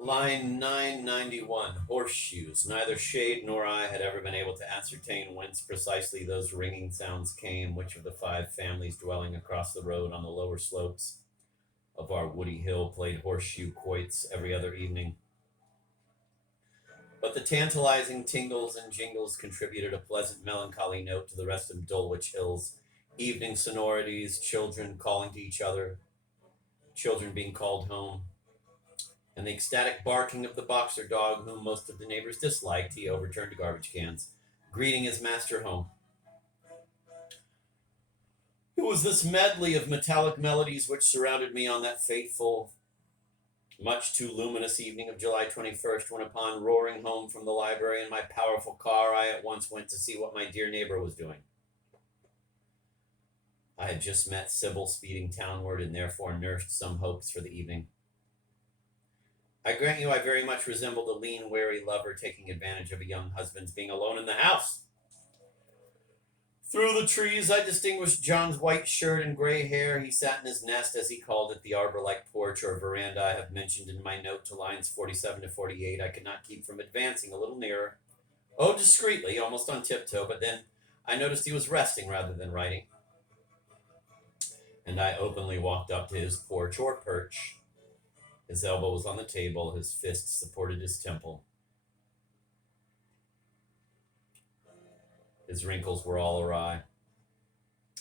Line 991, horseshoes. Neither Shade nor I had ever been able to ascertain whence precisely those ringing sounds came, which of the five families dwelling across the road on the lower slopes of our woody hill played horseshoe quoits every other evening. But the tantalizing tingles and jingles contributed a pleasant melancholy note to the rest of Dulwich Hill's evening sonorities, children calling to each other, children being called home, and the ecstatic barking of the boxer dog, whom most of the neighbors disliked. He overturned garbage cans, greeting his master home. It was this medley of metallic melodies which surrounded me on that fateful, much too luminous evening of July 21st, when upon roaring home from the library in my powerful car, I at once went to see what my dear neighbor was doing. I had just met Sybil speeding townward and therefore nursed some hopes for the evening. I grant you I very much resembled a lean, wary lover taking advantage of a young husband's being alone in the house. Through the trees, I distinguished John's white shirt and gray hair. He sat in his nest, as he called it, the arbor-like porch or veranda I have mentioned in my note to lines 47 to 48. I could not keep from advancing a little nearer. Oh, discreetly, almost on tiptoe, but then I noticed he was resting rather than writing. And I openly walked up to his porch or perch. His elbow was on the table, his fist supported his temple. His wrinkles were all awry,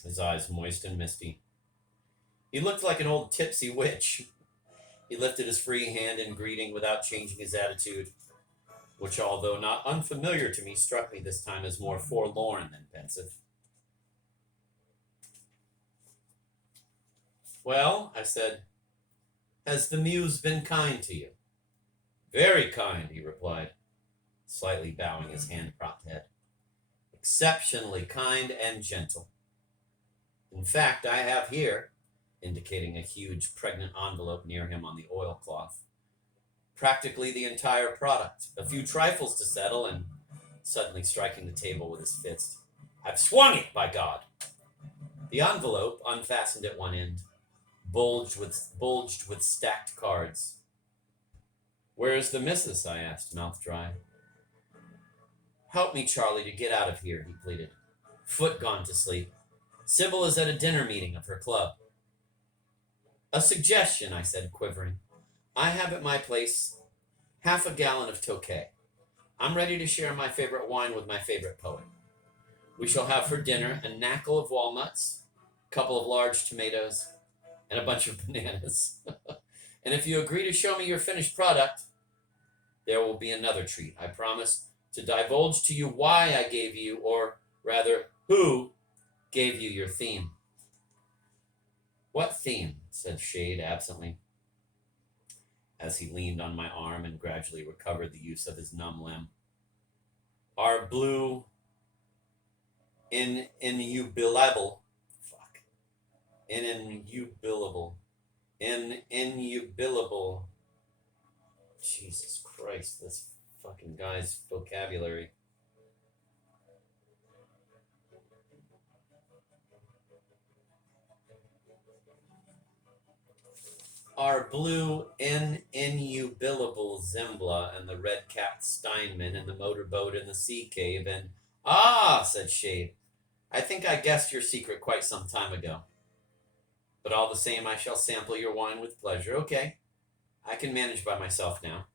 his eyes moist and misty. He looked like an old tipsy witch. He lifted his free hand in greeting without changing his attitude, which, although not unfamiliar to me, struck me this time as more forlorn than pensive. Well, I said, has the muse been kind to you? Very kind, he replied, slightly bowing his hand-propped head. Exceptionally kind and gentle. In fact, I have here, indicating a huge pregnant envelope near him on the oilcloth, practically the entire product. A few trifles to settle, and suddenly striking the table with his fist, I've swung it, by God! The envelope, unfastened at one end, bulged with stacked cards. Where is the missus? I asked, mouth dry. Help me, Charlie, to get out of here, he pleaded. Foot gone to sleep. Sybil is at a dinner meeting of her club. A suggestion, I said, quivering. I have at my place half a gallon of Tokay. I'm ready to share my favorite wine with my favorite poet. We shall have for dinner a knackle of walnuts, a couple of large tomatoes, and a bunch of bananas. And if you agree to show me your finished product, there will be another treat. I promise to divulge to you why I gave you, or rather, who gave you your theme. What theme? Said Shade absently, as he leaned on my arm and gradually recovered the use of his numb limb. Our blue inubillable Jesus Christ, this fucking guy's vocabulary. Our blue inubillable Zembla and the red-capped Steinman and the motorboat and the sea cave and... Ah, said Shade. I think I guessed your secret quite some time ago. But all the same, I shall sample your wine with pleasure. Okay, I can manage by myself now.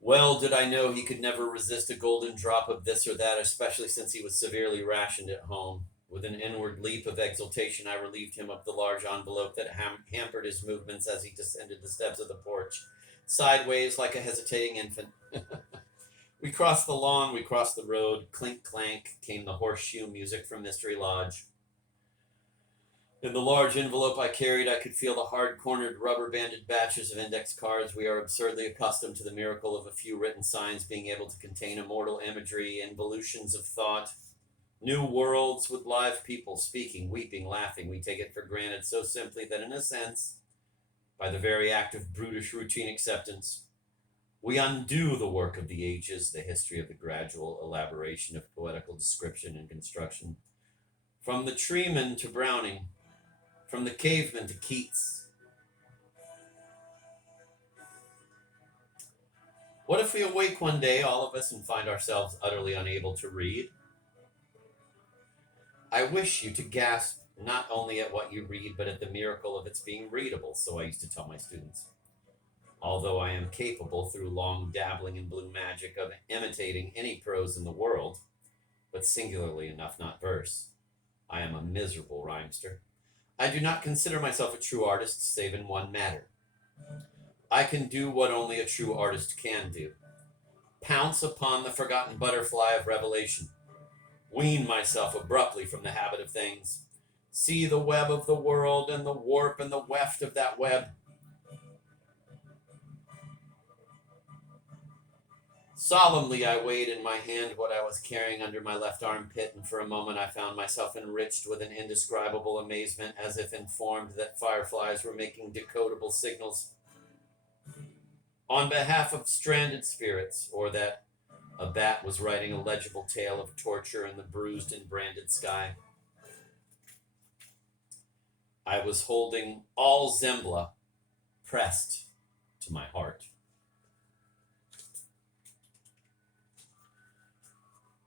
Well did I know he could never resist a golden drop of this or that, especially since he was severely rationed at home. With an inward leap of exultation, I relieved him of the large envelope that hampered his movements as he descended the steps of the porch, sideways like a hesitating infant. We crossed the lawn, we crossed the road. Clink, clank came the horseshoe music from Mystery Lodge. In the large envelope I carried, I could feel the hard-cornered, rubber-banded batches of index cards. We are absurdly accustomed to the miracle of a few written signs being able to contain immortal imagery, involutions of thought, new worlds with live people speaking, weeping, laughing. We take it for granted so simply that, in a sense, by the very act of brutish routine acceptance, We undo the work of the ages, the history of the gradual elaboration of poetical description and construction, from the treeman to Browning, from the caveman to Keats. What if we awake one day, all of us, and find ourselves utterly unable to read? I wish you to gasp not only at what you read, but at the miracle of its being readable, so I used to tell my students. Although I am capable, through long dabbling in blue magic, of imitating any prose in the world, but singularly enough not verse, I am a miserable rhymester. I do not consider myself a true artist, save in one matter. I can do what only a true artist can do: pounce upon the forgotten butterfly of revelation, wean myself abruptly from the habit of things, see the web of the world and the warp and the weft of that web. Solemnly I weighed in my hand what I was carrying under my left armpit, and for a moment I found myself enriched with an indescribable amazement, as if informed that fireflies were making decodable signals on behalf of stranded spirits, or that a bat was writing a legible tale of torture in the bruised and branded sky. I was holding all Zembla pressed to my heart.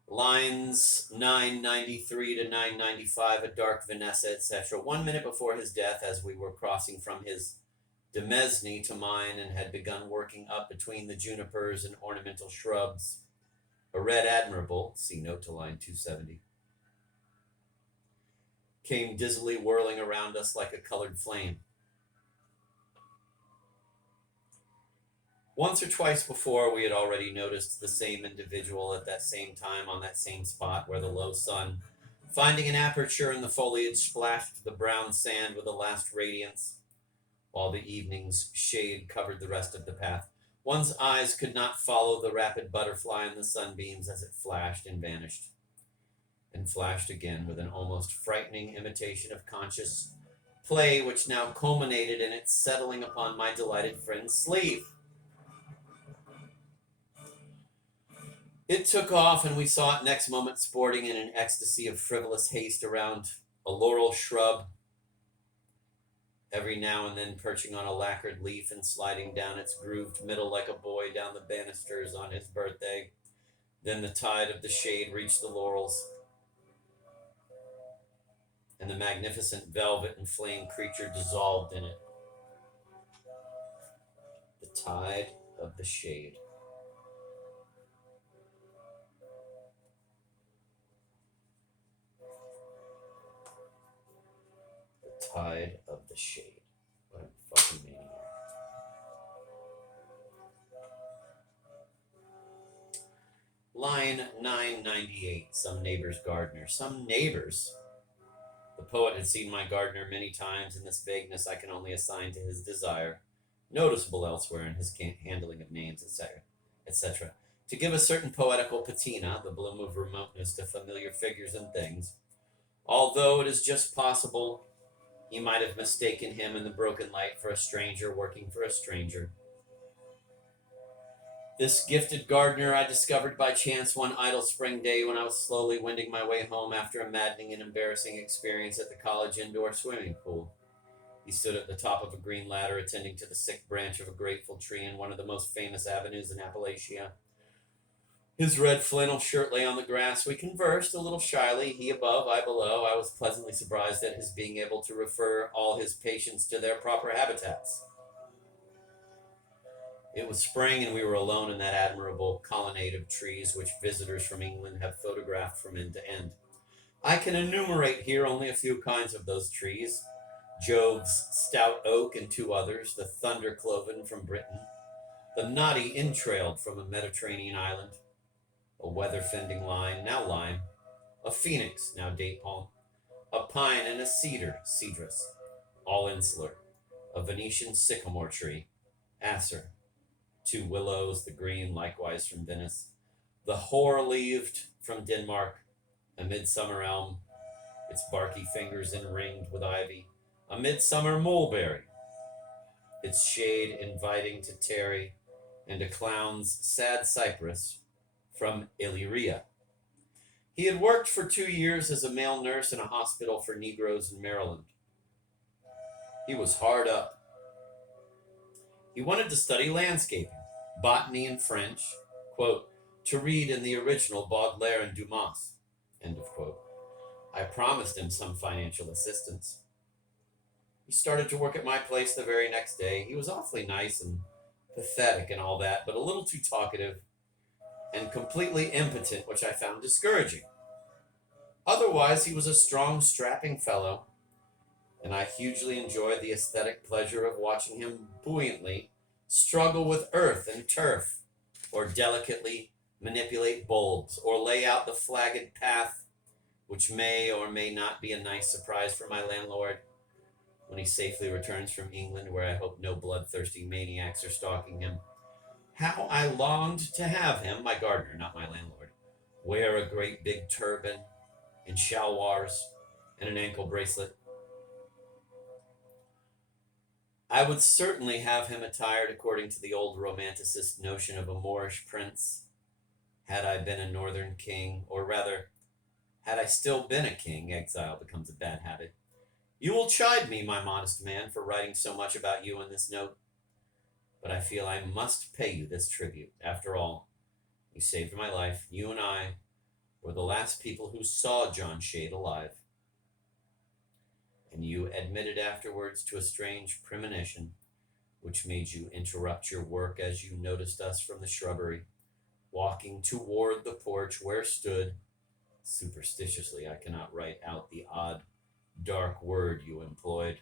Lines 993 to 995, a dark Vanessa, etc. 1 minute before his death, as we were crossing from his demesne to mine and had begun working up between the junipers and ornamental shrubs, a red admirable, see note to line 270, came dizzily whirling around us like a colored flame. Once or twice before, we had already noticed the same individual at that same time on that same spot where the low sun, finding an aperture in the foliage, splashed the brown sand with a last radiance, while the evening's shade covered the rest of the path. One's eyes could not follow the rapid butterfly in the sunbeams as it flashed and vanished, and flashed again with an almost frightening imitation of conscious play, which now culminated in its settling upon my delighted friend's sleeve. It took off, and we saw it next moment sporting in an ecstasy of frivolous haste around a laurel shrub, every now and then perching on a lacquered leaf and sliding down its grooved middle like a boy down the banisters on his birthday. Then the tide of the shade reached the laurels, and the magnificent velvet and flame creature dissolved in it. The tide of the shade. The tide of the shade. What a fucking maniac. Line 998, some neighbor's gardener. Some neighbors. The poet had seen my gardener many times, and this vagueness I can only assign to his desire, noticeable elsewhere in his handling of names, etc., etc., to give a certain poetical patina, the bloom of remoteness, to familiar figures and things, although it is just possible he might have mistaken him in the broken light for a stranger working for a stranger. This gifted gardener I discovered by chance one idle spring day when I was slowly wending my way home after a maddening and embarrassing experience at the college indoor swimming pool. He stood at the top of a green ladder attending to the sick branch of a grateful tree in one of the most famous avenues in Appalachia. His red flannel shirt lay on the grass. We conversed a little shyly, he above, I below. I was pleasantly surprised at his being able to refer all his patients to their proper habitats. It was spring, and we were alone in that admirable colonnade of trees which visitors from England have photographed from end to end. I can enumerate here only a few kinds of those trees: Jove's stout oak and two others, the thunder cloven from Britain, the knotty entrailed from a Mediterranean island, a weather-fending now lime, a phoenix, now date palm, a pine and a cedrus, all insular, a Venetian sycamore tree, acer, two willows, the green, likewise from Venice, the hoar-leaved from Denmark, a midsummer elm, its barky fingers enringed with ivy, a midsummer mulberry, its shade inviting to tarry, and a clown's sad cypress from Illyria. He had worked for 2 years as a male nurse in a hospital for Negroes in Maryland. He was hard up. He wanted to study landscaping, botany, and French, quote, to read in the original Baudelaire and Dumas, end of quote. I promised him some financial assistance. He started to work at my place the very next day. He was awfully nice and pathetic and all that, but a little too talkative and completely impotent, which I found discouraging. Otherwise, he was a strong, strapping fellow, and I hugely enjoyed the aesthetic pleasure of watching him buoyantly struggle with earth and turf, or delicately manipulate bulbs, or lay out the flagged path, which may or may not be a nice surprise for my landlord when he safely returns from England, where I hope no bloodthirsty maniacs are stalking him. How I longed to have him, my gardener, not my landlord, wear a great big turban and shalwars and an ankle bracelet. I would certainly have him attired according to the old romanticist notion of a Moorish prince, had I been a northern king, or rather, had I still been a king. Exile becomes a bad habit. You will chide me, my modest man, for writing so much about you in this note, but I feel I must pay you this tribute. After all, you saved my life. You and I were the last people who saw John Shade alive. And you admitted afterwards to a strange premonition which made you interrupt your work as you noticed us from the shrubbery, walking toward the porch where stood, superstitiously I cannot write out the odd, dark word you employed,